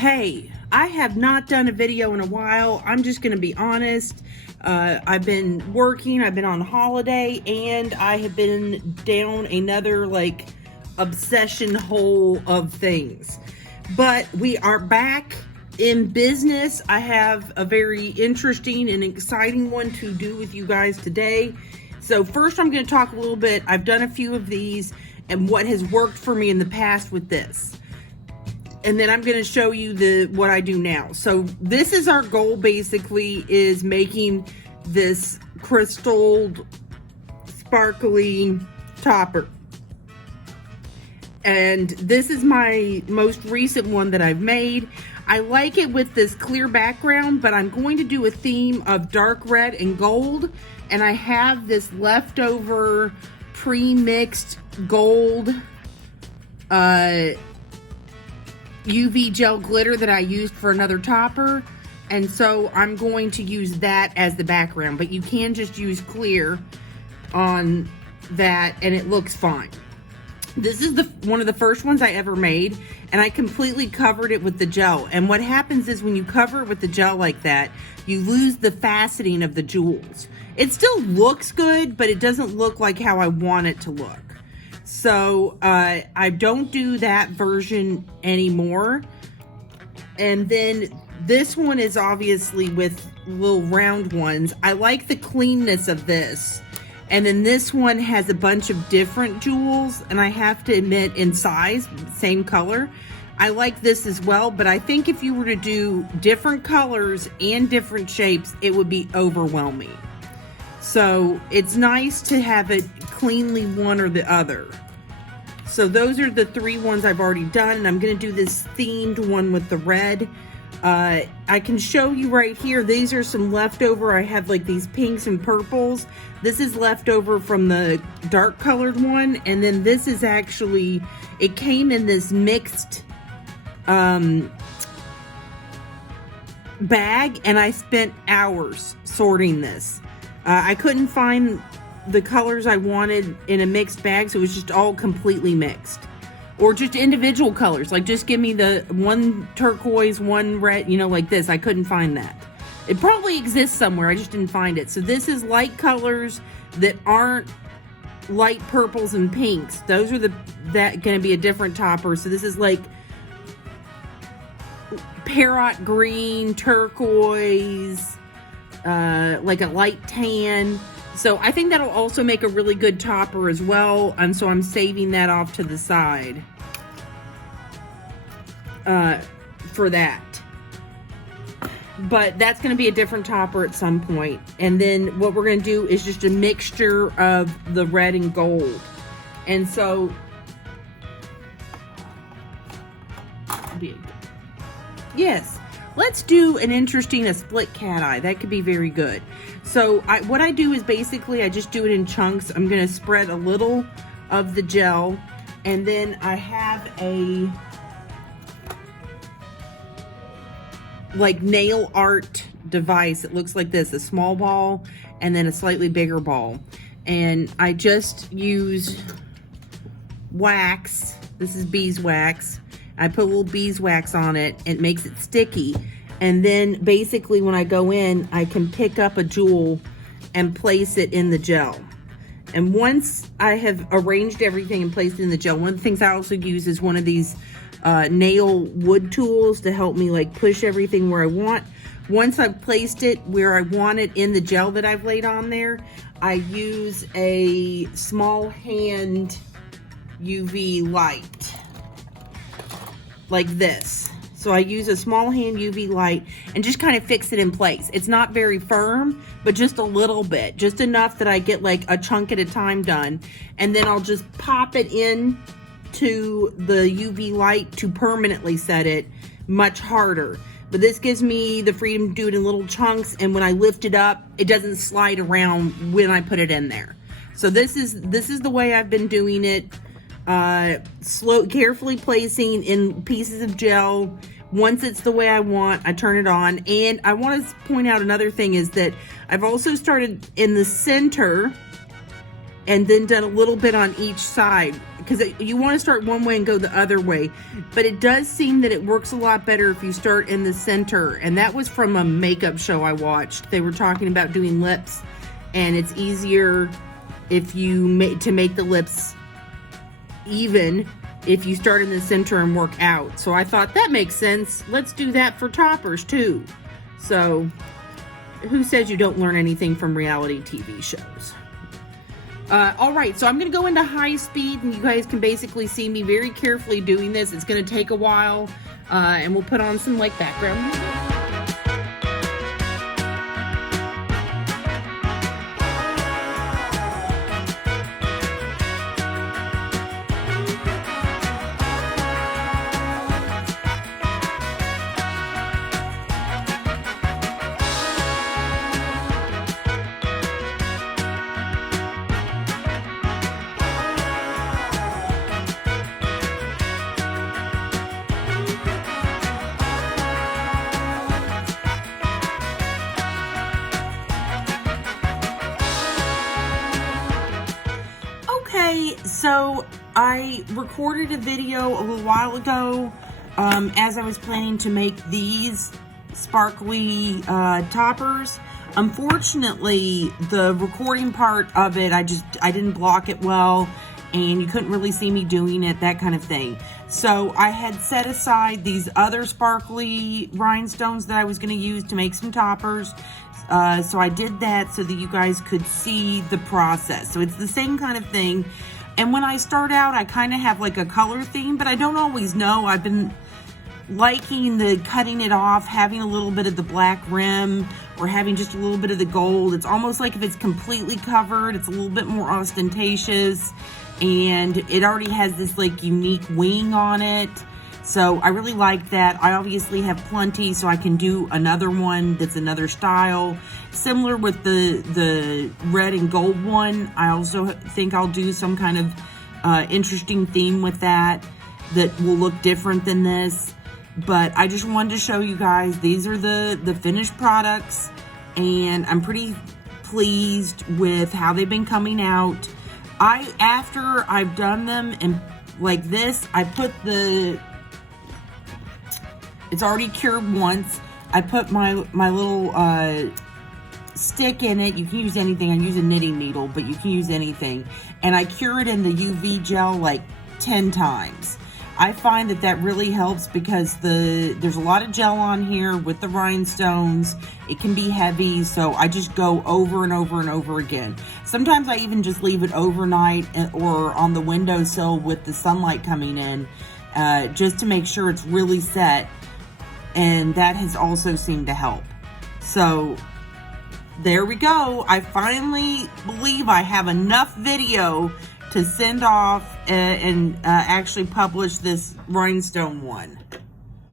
Hey, I have not done a video in a while. I'm just gonna be honest. I've been working, I've been on holiday, and I have been down another like obsession hole of things. But we are back in business. I have a very interesting and exciting one to do with you guys today. So first I'm going to talk a little bit. I've done a few of these and what has worked for me in the past with this. And then I'm going to show you what I do now. So this is our goal, basically, is making this crystalled, sparkly topper. And this is my most recent one that I've made. I like it with this clear background, but I'm going to do a theme of dark red and gold. And I have this leftover pre-mixed gold UV gel glitter that I used for another topper. And so I'm going to use that as the background, but you can just use clear on that and it looks fine. This is one of the first ones I ever made, and I completely covered it with the gel. And what happens is when you cover it with the gel like that, you lose the faceting of the jewels. It still looks good, but it doesn't look like how I want it to look. So I don't do that version anymore. And then this one is obviously with little round ones. I like the cleanness of this. And then this one has a bunch of different jewels, and I have to admit, in size, same color. I like this as well, but I think if you were to do different colors and different shapes, it would be overwhelming. So it's nice to have it cleanly one or the other. So those are the three ones I've already done, and I'm gonna do this themed one with the red. I can show you right here, these are some leftover. I have like these pinks and purples. This is leftover from the dark colored one. And then this is actually, it came in this mixed bag, and I spent hours sorting this. I couldn't find the colors I wanted in a mixed bag, so it was just all completely mixed. Or just individual colors, like just give me the one turquoise, one red, you know, like this. I couldn't find that. It probably exists somewhere, I just didn't find it. So this is light colors that aren't light purples and pinks. Those are gonna be a different topper. So this is like parrot green, turquoise, like a light tan. So I think that'll also make a really good topper as well. And so I'm saving that off to the side for that. But that's going to be a different topper at some point. And then what we're going to do is just a mixture of the red and gold. And so, yes, let's do an interesting, a split cat eye. That could be very good. So what I do is basically I just do it in chunks. I'm going to spread a little of the gel, and then I have a like nail art device. It looks like this, a small ball and then a slightly bigger ball. And I just use wax. This is beeswax. I put a little beeswax on it. It makes it sticky. And then basically when I go in, I can pick up a jewel and place it in the gel. And once I have arranged everything and placed it in the gel, one of the things I also use is one of these nail wood tools to help me like push everything where I want. Once I've placed it where I want it in the gel that I've laid on there, I use a small hand UV light like this. So I use a small hand UV light and just kind of fix it in place. It's not very firm, but just a little bit, just enough that I get like a chunk at a time done. And then I'll just pop it in to the UV light to permanently set it much harder. But this gives me the freedom to do it in little chunks, and when I lift it up, it doesn't slide around when I put it in there. So this is the way I've been doing it. Carefully placing in pieces of gel. Once it's the way I want, I turn it on. And I want to point out another thing is that I've also started in the center and then done a little bit on each side, because you want to start one way and go the other way. But it does seem that it works a lot better if you start in the center. And that was from a makeup show I watched. They were talking about doing lips, and it's easier if you to make the lips even if you start in the center and work out. So I thought that makes sense. Let's do that for toppers too. So who says you don't learn anything from reality TV shows? All right, so I'm going to go into high speed, and you guys can basically see me very carefully doing this. It's going to take a while, and we'll put on some like background music. Okay, so I recorded a video a little while ago as I was planning to make these sparkly toppers. Unfortunately, the recording part of it, I didn't block it well, and you couldn't really see me doing it, that kind of thing. So I had set aside these other sparkly rhinestones that I was going to use to make some toppers. So I did that so that you guys could see the process. So it's the same kind of thing. And when I start out, I kind of have like a color theme, but I don't always know. I've been liking the cutting it off, having a little bit of the black rim, or having just a little bit of the gold. It's almost like if it's completely covered, it's a little bit more ostentatious, and it already has this like unique wing on it. So I really like that. I obviously have plenty, so I can do another one that's another style. Similar with the red and gold one, I also think I'll do some kind of interesting theme with that will look different than this. But I just wanted to show you guys, these are the finished products, and I'm pretty pleased with how they've been coming out. After I've done them and like this, I put it's already cured once. I put my little stick in it. You can use anything. I use a knitting needle, but you can use anything. And I cure it in the UV gel like 10 times. I find that really helps because there's a lot of gel on here with the rhinestones. It can be heavy, so I just go over and over and over again. Sometimes I even just leave it overnight or on the windowsill with the sunlight coming in, just to make sure it's really set. And that has also seemed to help. So there we go. I finally believe I have enough video to send off and actually publish this rhinestone one.